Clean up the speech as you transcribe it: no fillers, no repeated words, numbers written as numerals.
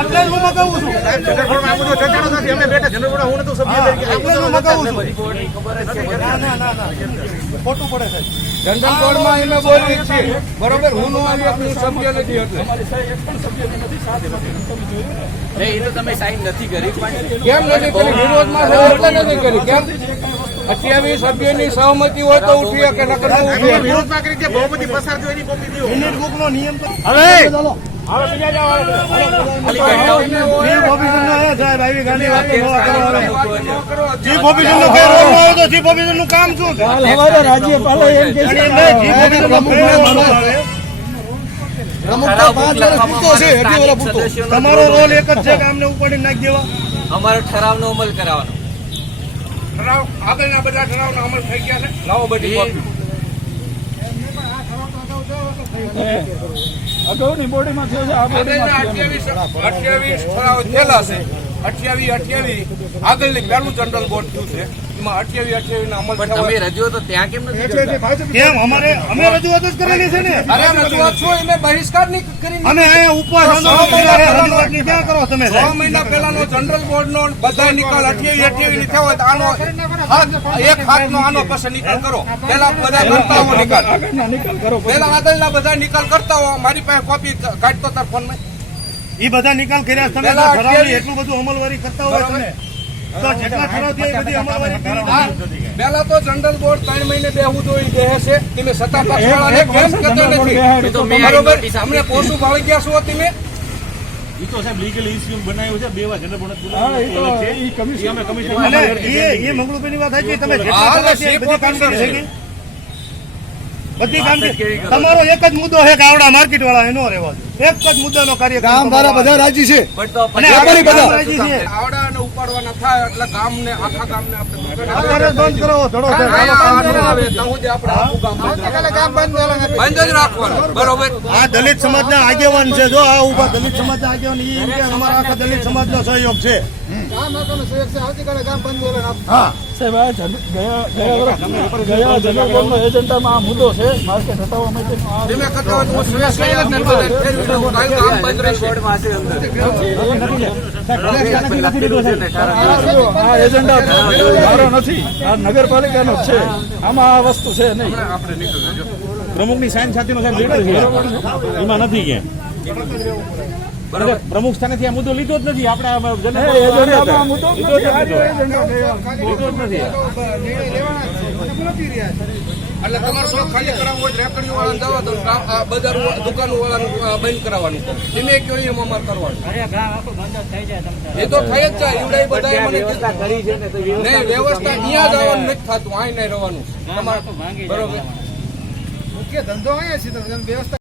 એટલે હું મગાવું છું જનરલ બોર્ડમાં આ બધો ચર્ચાનો નથી. અમે બેઠા જનરલ બોર્ડ, હું નતો સભ્ય તરીકે. એટલે હું મગાવું છું. ના ખોટું પડે છે. જનરલ બોર્ડમાં એને બોલી છે બરોબર. હું નો આવી આપણું સભ્ય નથી એટલે એ તો તમે સાઈન નથી કરી કેમ નથી કરી? વિરોધમાં છે એટલે નથી કરી. કેમ 28 સભ્યોની સહમતિ હોય તો ઉઠીએ કે નકર ન ઉઠીએ. વિરોધમાં કરી દે, બહુમતી પસાર થયો એની કોપી દો. મિનિટ બુકનો નિયમ તો હવે ચાલો ચીફ ઓફિસરનો એ સાહેબ આવી ગાડી ચીફ ઓફિસરનો ફેર હોવાનો આવ્યો તો ચીફ ઓફિસરનું કામ શું છે? રાજ્યપાલે એમ કે ચીફ ઓફિસરનો ફેર હોવાનો આવે. તમારો રોલ એક જ છે કે આમને ઉપાડી નાખી દેવા. અમારો ઠરાવનો અમલ કરાવવાનો. ઠરાવ આગળના બધા ઠરાવનો અમલ થઈ ગયા છે. લાવો બધી કોપી. અગાઉની બોડીમાં થયો છે, આ બોડીમાં 28 ઠરાવ થયેલા છે. 28 આગળની પહેલું જનરલ બોર્ડ થયું છે. એમાં 28 ના અમલ પણ તમે રજૂ તો ત્યાં કેમ નથી કરતા? કેમ અમે રજૂઆત જ કરેલી છે ને. અરે રજૂઆત છો એને બહિષ્કાર નહીં કરી. અમે અહીંયા ઉપવાસ આંદોલન કર્યા છે. રજૂઆતની ક્યાં કરો તમે 6 મહિના પહેલાનો જનરલ બોર્ડનો બધા નિકાલ 28 ની થયો હોય તો આનો એક હાથનો આનો પાસે નિકાલ કરો. પેલા બધા કરતા હો નિકાલ. નિકાલ કરો. પેલા આગળના બધા નિકાલ કરતા હો. મારી પાસે કોપી કાઢતો તાર ફોનમાં. એ બધા નિકાલ કર્યા તમે પેલા ઠરાવની એટલું બધું અમલવારી કરતા હોય તમે તો જેટલા ઠરાવ થયા એ બધી અમલવારી કરી. પેલા તો જનરલ બોર્ડ 3 મહિને બેહવું જોઈએ બેહે છે. તમે સત્તા પક્ષવાળાને કેમ કહેતા નથી? એ તો મેં બરોબર. અમને પોસું ભાળી ગયા છો તમે. ઈ તો સાહેબ લીગલ ઇસ્યુ બનાવ્યું છે. બે વાર જનરલ બોર્ડ હા, એ તો ઈ કમિશન અમે કમિશન અને એ મંગળુભાઈની વાત સાચી. તમે જેટલા હાલ ઠરાવ થયા એ બધી કામગીરી થઈ ગઈ. બધી કામગીરી. તમારો એક જ મુદ્દો છે કે આવડા માર્કેટ વાળા એનો રહેવા દો. એક જ મુદ્દાનો કાર્યક્રમ બધા રાજી છે અને આપણે બધા રાજી છે. આવડા અને ઉપાડવાના થાય એટલે ગામને આખા ગામને આપણે અત્યારે જ બંધ કરો ધડો છે. બંધ જ રાખવાનું. બરોબર. આ દલિત સમાજના આગેવાન છે. જો આ ઉભા દલિત સમાજના આગેવાન ઈ એમ કે અમારા આખા દલિત સમાજનો સહયોગ છે. હા સાહેબ, આ ગયા જનરલ બોર્ડનો એજન્ડામાં આ મુદ્દો છે. માર્કેટ હટાવવા માટે તમે કહેતા હોય તો હું સુરેશ લઈને બધા ફેરવી દઉં. કાલ કામ બંધ રહેશે. આ એજન્ડા મારો નથી, આ નગરપાલિકાનો જ છે. આમાં આ વસ્તુ છે નહીં. આપણે નીકળજો. પ્રમુખની સાઈન સાથેનો સાહેબ લીડર છે એમાં નથી ક્યાં. પ્રમુખ સ્થાનેથી આ મુદ્દો લીધો જ નથી. આપણે એજન્ડામાં આ મુદ્દો જ નથી. આ જો એજન્ડા લીધો જ નથી. એટલે તમારે શોખ ખાલી કરાવવું હોય રેકડીઓ વાળાને દવા દો. આ બજાર દુકાનો વાળાનું બંધ કરાવવાનું. તમે કયો એમ અમારે કરવાનું. એ તો થઈ જ જાય. એવડા બધા મને નહીં વ્યવસ્થા અહીંયા જ આવવાનું નથી થતું. અહીં નહીં રહેવાનું તમારે. બરોબર. મુખ્ય ધંધો અહીંયા છે. વ્યવસ્થા